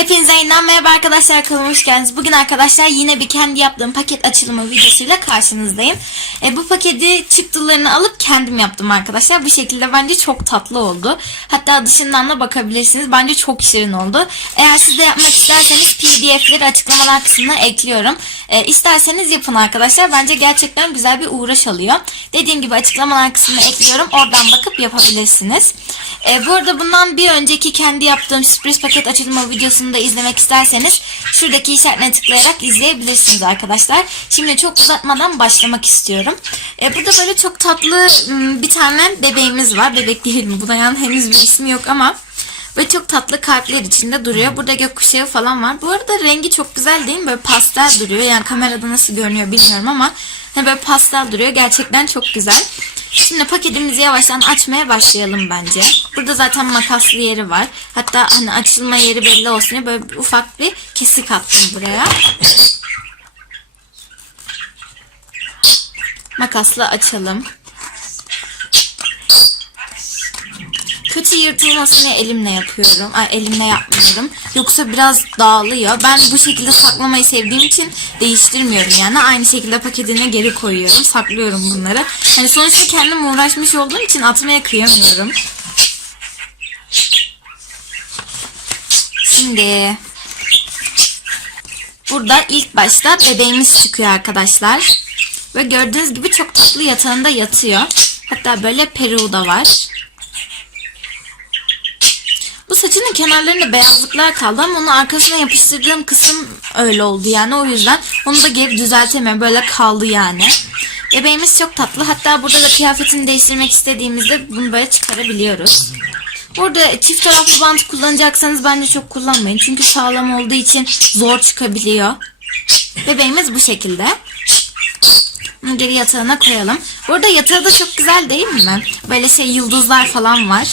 Hepinize yeniden merhaba arkadaşlar kanalıma hoş geldiniz. Bugün arkadaşlar yine bir kendi yaptığım paket açılımı videosuyla karşınızdayım. E, bu paketi çıktılarını alıp kendim yaptım arkadaşlar. Bu şekilde bence çok tatlı oldu. Hatta dışından da bakabilirsiniz. Bence çok şirin oldu. Eğer siz de yapmak isterseniz pdf'leri açıklamalar kısmına ekliyorum. E, isterseniz yapın arkadaşlar. Bence gerçekten güzel bir uğraş alıyor. Dediğim gibi açıklamalar kısmına ekliyorum. Oradan bakıp yapabilirsiniz. E, bu arada bundan bir önceki kendi yaptığım sürpriz paket açılımı videosunu da izlemek isterseniz şuradaki işaretine tıklayarak izleyebilirsiniz arkadaşlar. Şimdi çok uzatmadan başlamak istiyorum. E, burada böyle çok tatlı bir tane bebeğimiz var. Bebek değil mi? Buna henüz bir ismi yok ama Böyle çok tatlı kalpler içinde duruyor. Burada gökkuşağı falan var. Bu arada rengi çok güzel değil mi? Böyle pastel duruyor. Yani kamerada nasıl görünüyor bilmiyorum ama hani böyle pastel duruyor. Gerçekten çok güzel. Şimdi paketimizi yavaştan açmaya başlayalım bence. Burada zaten makaslı yeri var. Hatta hani açılma yeri belli olsun diye böyle bir ufak bir kesik attım buraya. Makasla açalım. Kötü yırtılmasın diye elimle yapıyorum. Ay, elimle yapmıyorum. Yoksa biraz dağılıyor. Ben bu şekilde saklamayı sevdiğim için değiştirmiyorum yani. Aynı şekilde paketine geri koyuyorum. Saklıyorum bunları. Hani sonuçta kendim uğraşmış olduğum için atmaya kıyamıyorum. Şimdi burada ilk başta bebeğimiz çıkıyor arkadaşlar. Ve gördüğünüz gibi çok tatlı yatağında yatıyor. Hatta böyle peruğu da var. Bu saçının kenarlarında beyazlıklar kaldı ama onu arkasına yapıştırdığım kısım öyle oldu yani o yüzden onu da geri düzeltemiyorum böyle kaldı yani. Bebeğimiz çok tatlı hatta burada da kıyafetini değiştirmek istediğimizde bunu böyle çıkarabiliyoruz. Burada çift taraflı bant kullanacaksanız bence çok kullanmayın çünkü sağlam olduğu için zor çıkabiliyor. Bebeğimiz bu şekilde. Bunu geri yatağına koyalım. Burada yatağı da çok güzel değil mi? Böyle şey yıldızlar falan var.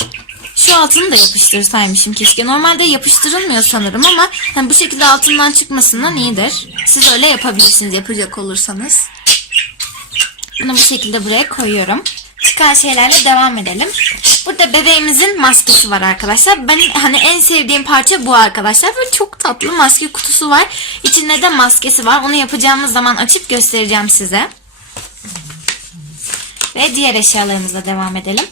Şu altını da yapıştırsaymışım keşke. Normalde yapıştırılmıyor sanırım ama hani bu şekilde altından çıkmasından iyidir. Siz öyle yapabilirsiniz yapacak olursanız. Bunu bu şekilde buraya koyuyorum. Çıkan şeylerle devam edelim. Burada bebeğimizin maskesi var arkadaşlar. Ben hani en sevdiğim parça bu arkadaşlar. Böyle çok tatlı maske kutusu var. İçinde de maskesi var. Onu yapacağımız zaman açıp göstereceğim size. Ve diğer eşyalarımızla devam edelim.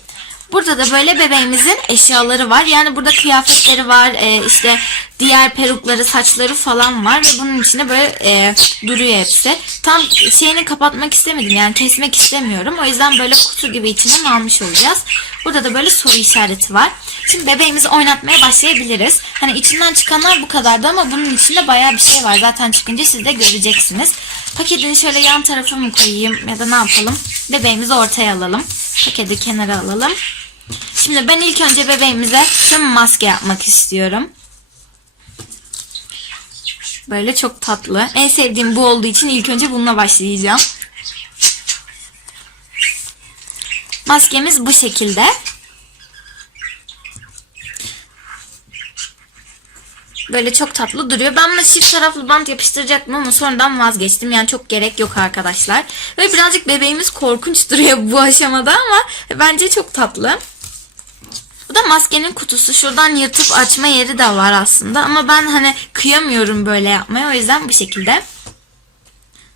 Burada da böyle bebeğimizin eşyaları var. Yani burada kıyafetleri var. e, işte diğer perukları, saçları falan var. Ve bunun içinde böyle e, duruyor hepsi. Tam şeyini kapatmak istemedim. Yani kesmek istemiyorum. O yüzden böyle kutu gibi içine almış olacağız. Burada da böyle soru işareti var. Şimdi bebeğimizi oynatmaya başlayabiliriz. Hani içinden çıkanlar bu kadardı ama bunun içinde bayağı bir şey var. Zaten çıkınca siz de göreceksiniz. Paketini şöyle yan tarafa mı koyayım ya da ne yapalım? Bebeğimizi ortaya alalım. Paketi kenara alalım. Şimdi ben ilk önce bebeğimize şu maske yapmak istiyorum. Böyle çok tatlı. En sevdiğim bu olduğu için ilk önce bununla başlayacağım. Maskemiz bu şekilde. Böyle çok tatlı duruyor. Ben buna çift taraflı bant yapıştıracaktım ama sonradan vazgeçtim. Yani çok gerek yok arkadaşlar. Ve birazcık bebeğimiz korkunç duruyor bu aşamada ama bence çok tatlı. Bu da maskenin kutusu. Şuradan yırtıp açma yeri de var aslında. Ama ben hani kıyamıyorum böyle yapmaya. O yüzden bu şekilde.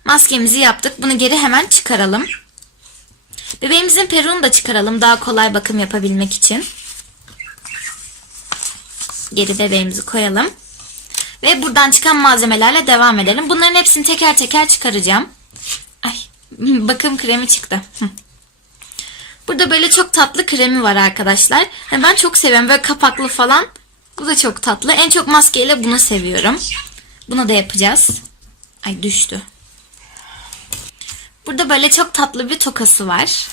Maskemizi yaptık. Bunu geri hemen çıkaralım. Bebeğimizin peruğunu da çıkaralım. Daha kolay bakım yapabilmek için. Geri bebeğimizi koyalım. Ve buradan çıkan malzemelerle devam edelim. Bunların hepsini teker teker çıkaracağım. Ay bakım kremi çıktı. Burada böyle çok tatlı kremi var arkadaşlar. Yani ben çok seviyorum. Böyle kapaklı falan. Bu da çok tatlı. En çok maskeyle bunu seviyorum. Bunu da yapacağız. Ay düştü. Burada böyle çok tatlı bir tokası var.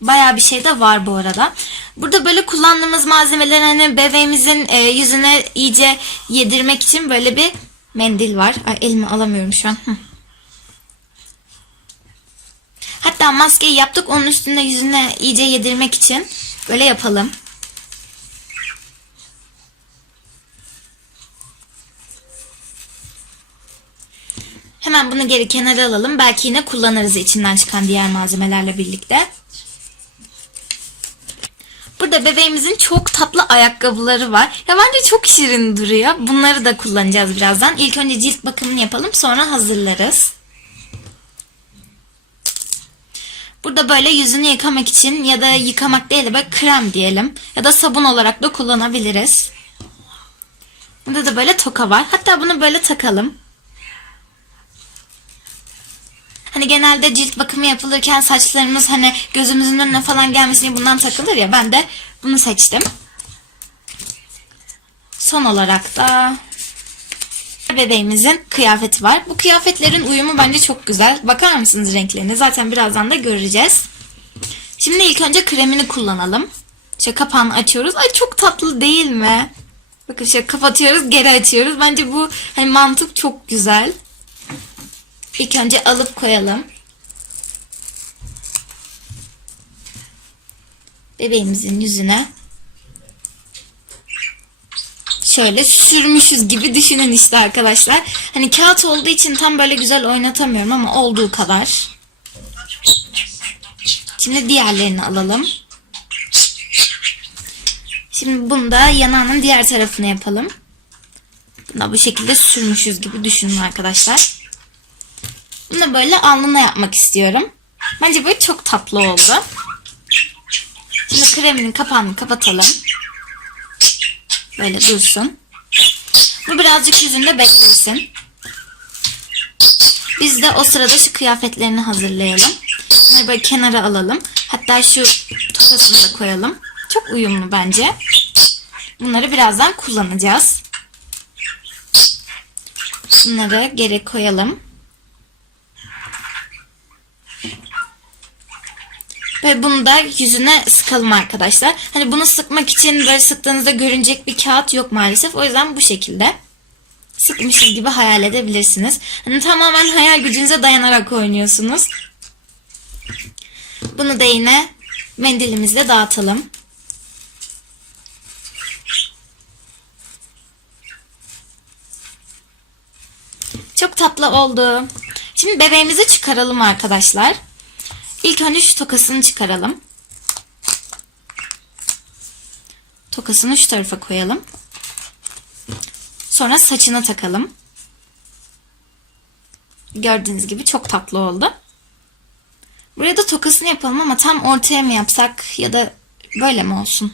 Bayağı bir şey de var bu arada. Burada böyle kullandığımız malzemeler hani bebeğimizin e, yüzüne iyice yedirmek için böyle bir mendil var. Ay elimi alamıyorum şu an. Hı. Hatta maskeyi yaptık onun üstünde yüzüne iyice yedirmek için böyle yapalım. Hemen bunu geri kenara alalım. Belki yine kullanırız içinden çıkan diğer malzemelerle birlikte. Burada bebeğimizin çok tatlı ayakkabıları var. Ya bence çok şirin duruyor. Bunları da kullanacağız birazdan. İlk önce cilt bakımını yapalım sonra hazırlarız. Burada böyle yüzünü yıkamak için ya da yıkamak değil de krem diyelim. Ya da sabun olarak da kullanabiliriz. Burada da böyle toka var. Hatta bunu böyle takalım. Hani genelde cilt bakımı yapılırken saçlarımız hani gözümüzün önüne falan gelmesin diye bundan takılır ya. Ben de bunu seçtim. Son olarak da bebeğimizin kıyafeti var. Bu kıyafetlerin uyumu bence çok güzel. Bakar mısınız renklerine? Zaten birazdan da göreceğiz. Şimdi ilk önce kremini kullanalım. Şöyle kapağını açıyoruz. Ay çok tatlı değil mi? Bakın şöyle kapatıyoruz, geri açıyoruz. Bence bu hani mantık çok güzel. İlk önce alıp koyalım. Bebeğimizin yüzüne şöyle sürmüşüz gibi düşünün işte arkadaşlar. Hani kağıt olduğu için tam böyle güzel oynatamıyorum ama olduğu kadar. Şimdi diğerlerini alalım. Şimdi bunu da yanağının diğer tarafına yapalım. Bunu da bu şekilde sürmüşüz gibi düşünün arkadaşlar. Da böyle alnına yapmak istiyorum. Bence böyle çok tatlı oldu. Şimdi kreminin kapağını kapatalım. Böyle dursun. Bu birazcık yüzünde beklesin. Biz de o sırada şu kıyafetlerini hazırlayalım. Bunları böyle kenara alalım. Hatta şu tokasını da koyalım. Çok uyumlu bence. Bunları birazdan kullanacağız. Bunları geri koyalım. Ve bunu da yüzüne sıkalım arkadaşlar. Hani bunu sıkmak için böyle sıktığınızda görünecek bir kağıt yok maalesef. O yüzden bu şekilde sıkmışız gibi hayal edebilirsiniz. Hani tamamen hayal gücünüze dayanarak oynuyorsunuz. Bunu da yine mendilimizle dağıtalım. Çok tatlı oldu. Şimdi bebeğimizi çıkaralım arkadaşlar. İlk önce şu tokasını çıkaralım. Tokasını şu tarafa koyalım. Sonra saçını takalım. Gördüğünüz gibi çok tatlı oldu. Buraya da tokasını yapalım ama tam ortaya mı yapsak ya da böyle mi olsun?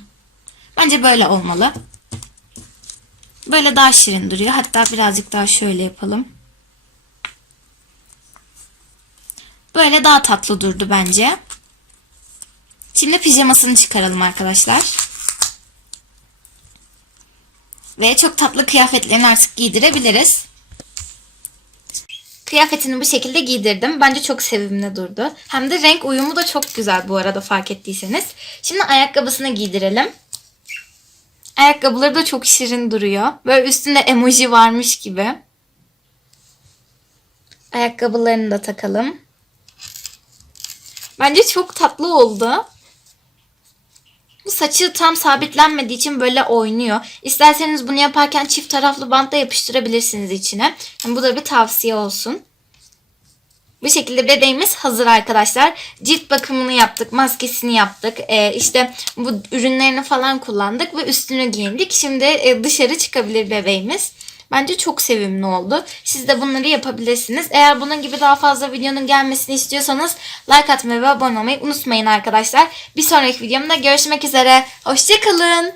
Bence böyle olmalı. Böyle daha şirin duruyor. Hatta birazcık daha şöyle yapalım. Böyle daha tatlı durdu bence. Şimdi pijamasını çıkaralım arkadaşlar. Ve çok tatlı kıyafetlerini artık giydirebiliriz. Kıyafetini bu şekilde giydirdim. Bence çok sevimli durdu. Hem de renk uyumu da çok güzel bu arada fark ettiyseniz. Şimdi ayakkabısını giydirelim. Ayakkabıları da çok şirin duruyor. Böyle üstünde emoji varmış gibi. Ayakkabılarını da takalım. Bence çok tatlı oldu. Saçı tam sabitlenmediği için böyle oynuyor. İsterseniz bunu yaparken çift taraflı bantla yapıştırabilirsiniz içine. Bu da bir tavsiye olsun. Bu şekilde bebeğimiz hazır arkadaşlar. Cilt bakımını yaptık, maskesini yaptık. Ee, işte bu ürünlerini falan kullandık ve üstünü giyindik. Şimdi e, dışarı çıkabilir bebeğimiz. Bence çok sevimli oldu. Siz de bunları yapabilirsiniz. Eğer bunun gibi daha fazla videonun gelmesini istiyorsanız like atmayı ve abone olmayı unutmayın arkadaşlar. Bir sonraki videomda görüşmek üzere. Hoşçakalın.